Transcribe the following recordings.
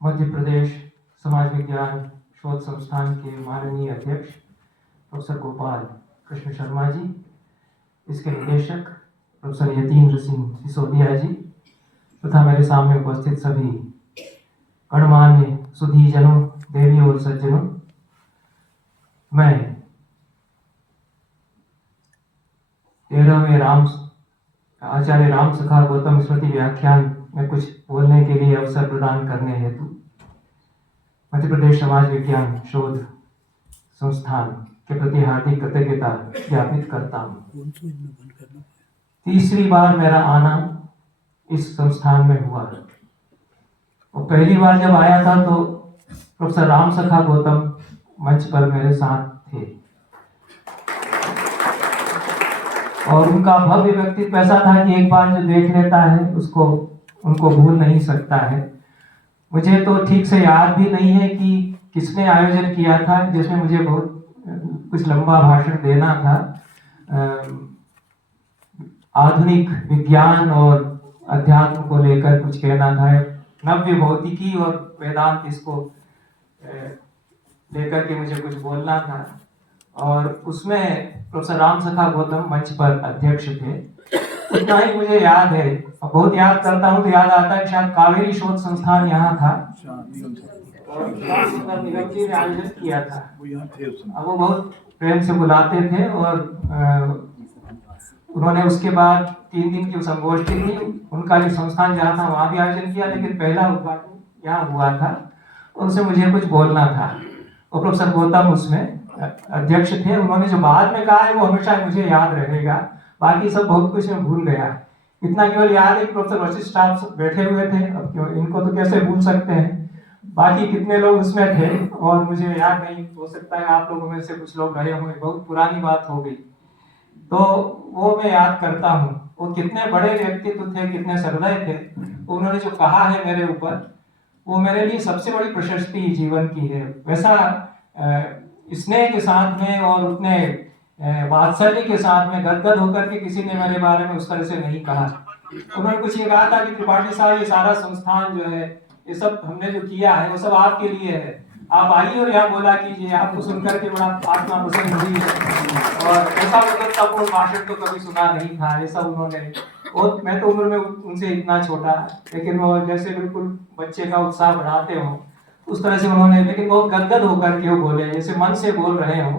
मध्य प्रदेश समाज विज्ञान शोध संस्थान के माननीय अध्यक्ष प्रोफेसर गोपाल कृष्ण शर्मा जी, इसके निदेशक प्रोफेसर यतीन्द्र सिंह सिसोदिया जी तथा मेरे सामने उपस्थित सभी गणमान्य सुधीजनों, देवी और सज्जनों, मैं 13वें आचार्य राम सखा गौतम स्मृति व्याख्यान में कुछ बोलने के लिए अवसर प्रदान करने हेतु मध्य प्रदेश समाज विज्ञान शोध संस्थान के प्रति हार्दिक कृतज्ञता ज्ञापित करता हूँ। तीसरी बार मेरा आना इस संस्थान में हुआ है और पहली बार जब आया था तो प्रोफेसर राम सखा गौतम मंच पर मेरे साथ थे और उनका भव्य व्यक्तित्व ऐसा था कि एक बार जो देख लेता है उसको उनको भूल नहीं सकता है। मुझे तो ठीक से याद भी नहीं है कि किसने आयोजन किया था, जिसमें मुझे बहुत कुछ लंबा भाषण देना था। आधुनिक विज्ञान और अध्यात्म को लेकर कुछ कहना था, नव्य भौतिकी और वेदांत इसको लेकर के मुझे कुछ बोलना था और उसमें प्रोफेसर राम सखा गौतम मंच पर अध्यक्ष थे। उतना ही मुझे याद है और बहुत याद करता हूँ तो याद आता है शायद कावेरी शोध संस्थान यहाँ था और निगम जी ने आयोजन किया था। अब वो बहुत प्रेम से बुलाते थे और उन्होंने उसके बाद 3 दिन की संगोष्ठी थी, उनका जो संस्थान जहाँ था वहाँ भी आयोजन किया, लेकिन पहला उद्घाटन यहाँ हुआ था और उससे मुझे कुछ बोलना था और प्रोफेसर गौतम उसमें अध्यक्ष थे। उन्होंने जो बाद में कहा है वो हमेशा मुझे याद रहेगा, बाकी सब बहुत कुछ मैं भूल गया। इतना केवल याद है कि प्रोफेसर वशिष्ठ साहब बैठे हुए थे, अब इनको तो कैसे भूल सकते हैं, बाकी कितने लोग उसमें थे और मुझे याद नहीं, हो सकता है आप लोगों में से कुछ लोग रहे होंगे, बहुत पुरानी बात हो गई तो वो मैं याद करता हूँ। वो कितने बड़े व्यक्तित्व थे, कितने सहृदय थे। उन्होंने जो कहा है मेरे ऊपर वो मेरे लिए सबसे बड़ी प्रशस्ति जीवन की है। वैसा स्नेह के साथ में और उतने वात्सल्य के साथ में गदगद होकर के किसी ने मेरे बारे में उस तरह से नहीं कहा। उन्होंने कुछ ये कहा था कि त्रिपाठी साहब ये सारा संस्थान जो है, ये सब हमने जो किया है वो सब आपके लिए है, आप आइए और यहाँ बोला कीजिए। आपको सुनकर के बड़ा आत्मा प्रसन्न हुई है और ऐसा मतलब भाषण तो कभी सुना नहीं था ऐसा उन्होंने। और मैं तो उम्र में उनसे इतना छोटा, लेकिन वो जैसे बिल्कुल बच्चे का उत्साह बढ़ाते हो उस तरह से उन्होंने, लेकिन बहुत गदगद होकर के वो बोले, जैसे मन से बोल रहे हो,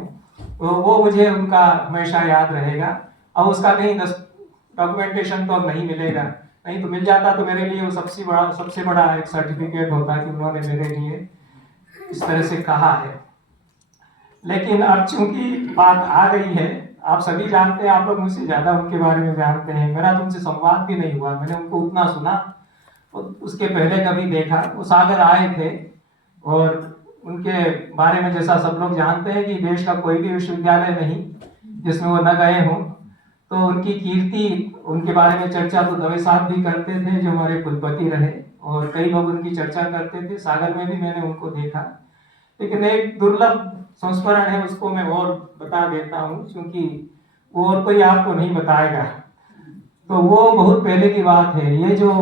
तो वो मुझे उनका हमेशा याद रहेगा। अब उसका कहीं डॉक्यूमेंटेशन तो अब नहीं मिलेगा, नहीं तो मिल जाता तो मेरे लिए वो सबसे बड़ा एक सर्टिफिकेट होता कि उन्होंने मेरे लिए इस तरह से कहा है। लेकिन अब चूंकि बात आ गई है, आप सभी जानते हैं, आप लोग मुझसे ज्यादा उनके बारे में जानते हैं, मेरा तो उनसे संवाद भी नहीं हुआ, मैंने उनको उतना सुना और उसके पहले कभी देखा। वो सागर आए थे और उनके बारे में जैसा सब लोग जानते हैं कि देश का कोई भी विश्वविद्यालय नहीं जिसमें वो न गए हों, तो उनकी कीर्ति, उनके बारे में चर्चा तो दवे साहब भी करते थे जो हमारे कुलपति रहे और कई लोग उनकी चर्चा करते थे। सागर में भी मैंने उनको देखा, लेकिन एक दुर्लभ संस्मरण है, उसको मैं और बता देता हूँ क्योंकि वो और कोई आपको नहीं बताएगा। तो वो बहुत पहले की बात है, ये जो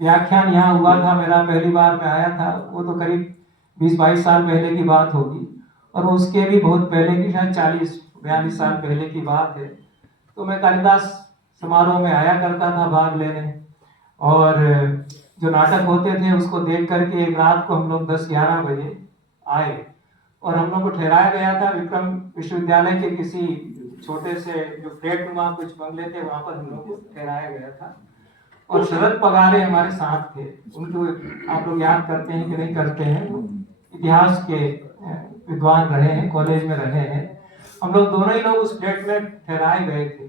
व्याख्यान यहाँ हुआ था, मेरा पहली बार मैं आया था, वो तो करीब 20-22 साल पहले की बात होगी और उसके भी बहुत पहले की, शायद 40-42 साल पहले की बात है। तो मैं कालिदास समारोह में आया करता था भाग लेने और जो नाटक होते थे उसको देख करके एक रात को हम लोग 10-11 बजे आए और हम लोग को ठहराया गया था विक्रम विश्वविद्यालय के किसी छोटे से जो फ्लैट नुमा कुछ बंगले थे वहां पर हम लोग को ठहराया गया था और शरद पगारे हमारे साथ थे। उनको आप लोग याद करते हैं कि नहीं करते हैं, इतिहास के विद्वान रहे हैं, कॉलेज में रहे हैं। हम लोग दोनों ही लोग उस फ्लैट में ठहराए गए थे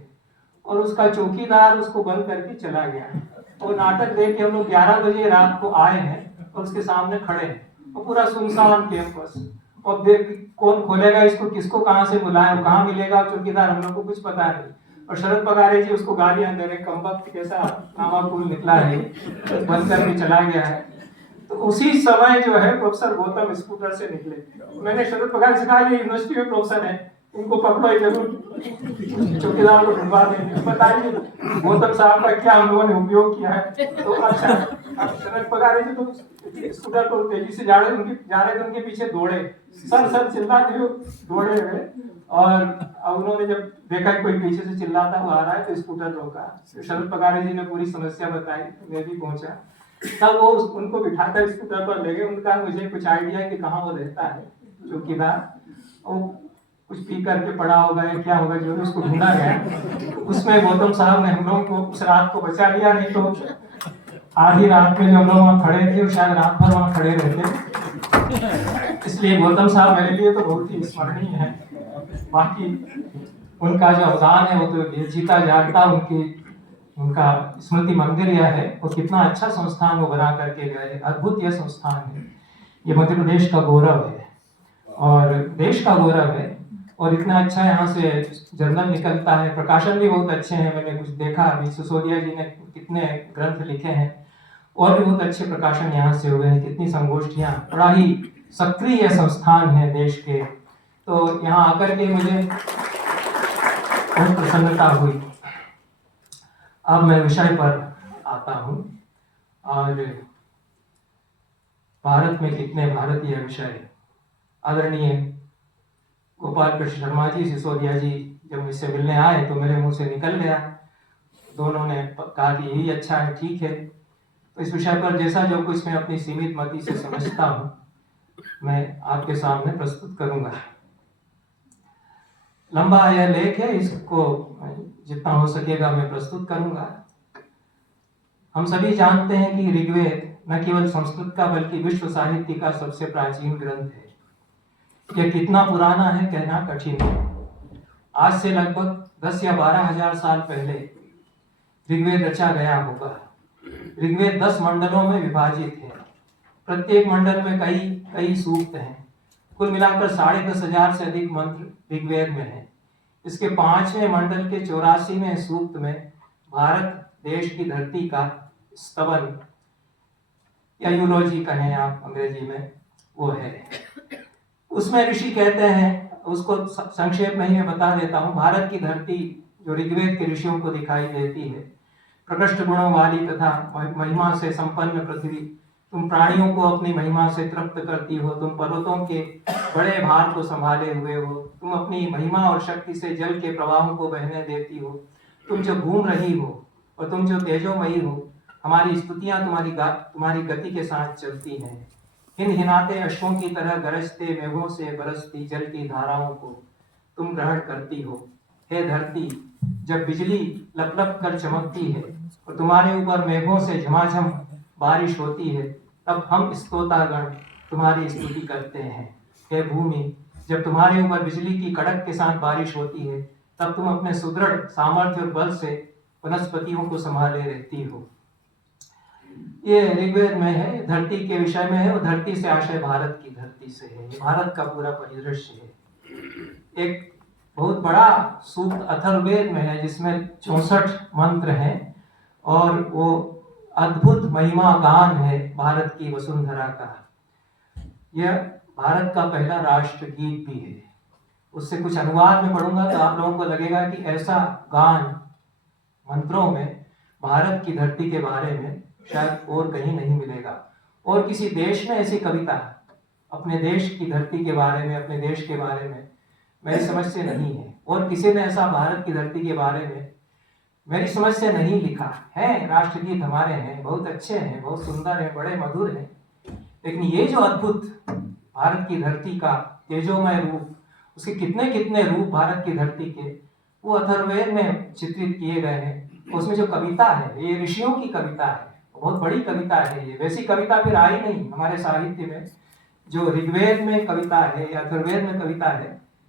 और उसका चौकीदार उसको बंद करके चला गया और नाटक देख के हम लोग 11 बजे रात को आए हैं और उसके सामने खड़े हैं और पूरा सुनसान कैंपस और देख कौन खोलेगा इसको, किसको कहाँ से बुलाए, कहाँ मिलेगा चौकीदार, हम लोग को कुछ पता नहीं। और शरद पगारे जी उसको गालियां दे रहे, कमबख्त कैसा नामाकुल निकला है, बंद करके चला गया है। तो उसी समय जो है प्रोफेसर गौतम स्कूटर से निकले। मैंने शरद पगारे से कहा ये यूनिवर्सिटी में प्रोफेसर है, उनको पकड़ो जरूर, चौकीदार को ढूंढवा देंगे। बताइए गौतम साहब का क्या हम लोगों ने उपयोग किया है। तो अच्छा, शरद पगारे जी तो स्कूटर को तेजी से जा रहे थे, उनके पीछे दौड़े, सर सर चिल्लाते हुए दौड़े हुए, और उन्होंने जब देखा कोई पीछे से चिल्लाता हुआ आ रहा है तो स्कूटर रोका। तो शरद पगारे जी ने पूरी समस्या बताई, मैं भी पहुंचा, तब वो उनको बिठाकर स्कूटर पर ले गए। उनका मुझे कुछ आइडिया है कि कहाँ वो रहता है चौकीदार, वो कुछ पी करके पड़ा होगा या क्या होगा, जो उसको ढूंढा गया। उसमें गौतम साहब ने हम लोगों को उस रात को बचा लिया, नहीं तो आधी रात में जो हम लोग वहाँ खड़े थे वो शायद रात भर वहाँ खड़े रहते। इसलिए गौतम साहब मेरे लिए तो बहुत ही स्मरणीय है। बाकी उनका जो अवदान है वो तो जीता जागता उनका स्मृति मंदिर यह है, और कितना अच्छा संस्थान वो बना करके गए। अद्भुत यह संस्थान है, ये मध्य प्रदेश का गौरव है और देश का गौरव है। और इतना अच्छा यहाँ से जर्नल निकलता है, प्रकाशन भी बहुत अच्छे हैं। मैंने कुछ देखा अभी, सिसोदिया जी ने कितने ग्रंथ लिखे हैं, और भी बहुत अच्छे प्रकाशन यहाँ से हुए हैं, कितनी संगोष्ठियाँ, बड़ा ही सक्रिय संस्थान है देश के। तो यहाँ आकर के मुझे बहुत प्रसन्नता हुई। अब मैं विषय पर आता हूँ, और भारत में कितने भारतीय विषय। आदरणीय गोपाल कृष्ण शर्मा जी, सिसोदिया जी जब मुझसे मिलने आए तो मेरे मुंह से निकल गया, दोनों ने कहा कि यही अच्छा है, ठीक है। तो इस विषय पर जैसा जो कुछ मैं अपनी सीमित मति से समझता हूँ मैं आपके सामने प्रस्तुत करूंगा। लंबा यह लेख है, इसको जितना हो सकेगा मैं प्रस्तुत करूंगा। हम सभी जानते हैं कि ऋग्वेद न केवल संस्कृत का बल्कि विश्व साहित्य का सबसे प्राचीन ग्रंथ है। यह कितना पुराना है कहना कठिन है। आज से लगभग 10 या 12 हजार साल पहले ऋग्वेद रचा गया होगा। ऋग्वेद 10 मंडलों में विभाजित है। प्रत्येक मंडल में कई सूक्त हैं। कुल मिलाकर 10,500 से अधिक मंत्र ऋग्वेद में है। इसके 5वें मंडल के 84वें सूक्त में भारत देश की धरती का स्तवन या यूलॉजी कहें आप अंग्रेजी में, वो है। उसमें ऋषि कहते हैं, उसको संक्षेप में ही मैं बता देता हूँ। भारत की धरती जो ऋग्वेद के ऋषियों को दिखाई देती है, प्रकृष्ट गुणों वाली तथा महिमा से संपन्न पृथ्वी, तुम प्राणियों को अपनी महिमा से तृप्त करती हो, तुम पर्वतों के बड़े भार को संभाले हुए हो, तुम अपनी महिमा और शक्ति से जल के प्रवाहों को बहने देती हो, तुम जो घूम रही हो और तुम जो तेजोमयी हो, हमारी स्तुतियां तुम्हारी गति के साथ चलती हैं। हिनाते अश्वों की तरह गरजते मेघों से बरसती जल की धाराओं को तुम ग्रहण करती हो। हे धरती, जब बिजली लपलप कर चमकती है और तुम्हारे ऊपर मेघों से झमाझम बारिश होती है, तब हम स्तोतागण तुम्हारी स्तुति करते हैं। हे भूमि, जब तुम्हारे ऊपर बिजली की कड़क के साथ बारिश होती है, तब तुम अपने सुदृढ़ सामर्थ्य और बल से वनस्पतियों को संभाले रहती हो। ये ऋग्वेद में है, धरती के विषय में है, और धरती से आशय भारत की धरती से है। ये भारत का पूरा परिदृश्य है। एक बहुत बड़ा सूक्त अथर्ववेद में है जिसमें 64 मंत्र हैं, और वो अद्भुत महिमा गान है भारत की वसुंधरा का। यह भारत का पहला राष्ट्रगीत भी है। उससे कुछ अनुवाद में पढ़ूंगा तो आप लोगों को लगेगा कि ऐसा गान मंत्रों में भारत की धरती के बारे में शायद और कहीं नहीं मिलेगा। और किसी देश में ऐसी कविता अपने देश की धरती के बारे में, अपने देश के बारे में मेरी समझ से नहीं है, और किसी ने ऐसा भारत की धरती के बारे में मेरी समझ से नहीं लिखा है। राष्ट्रगीत हमारे हैं, बहुत अच्छे हैं, बहुत सुंदर हैं, बड़े मधुर हैं, लेकिन ये जो अद्भुत भारत की धरती का तेजोमय रूप, उसके कितने कितने रूप भारत की धरती के, वो अथर्ववेद में चित्रित किए गए हैं। उसमें जो कविता है, ये ऋषियों की कविता है, बहुत बड़ी कविता है ये। वैसी कविता फिर आई नहीं हमारे साहित्य में। जो ऋग्वेद में कविता है या अथर्ववेद में कविता है,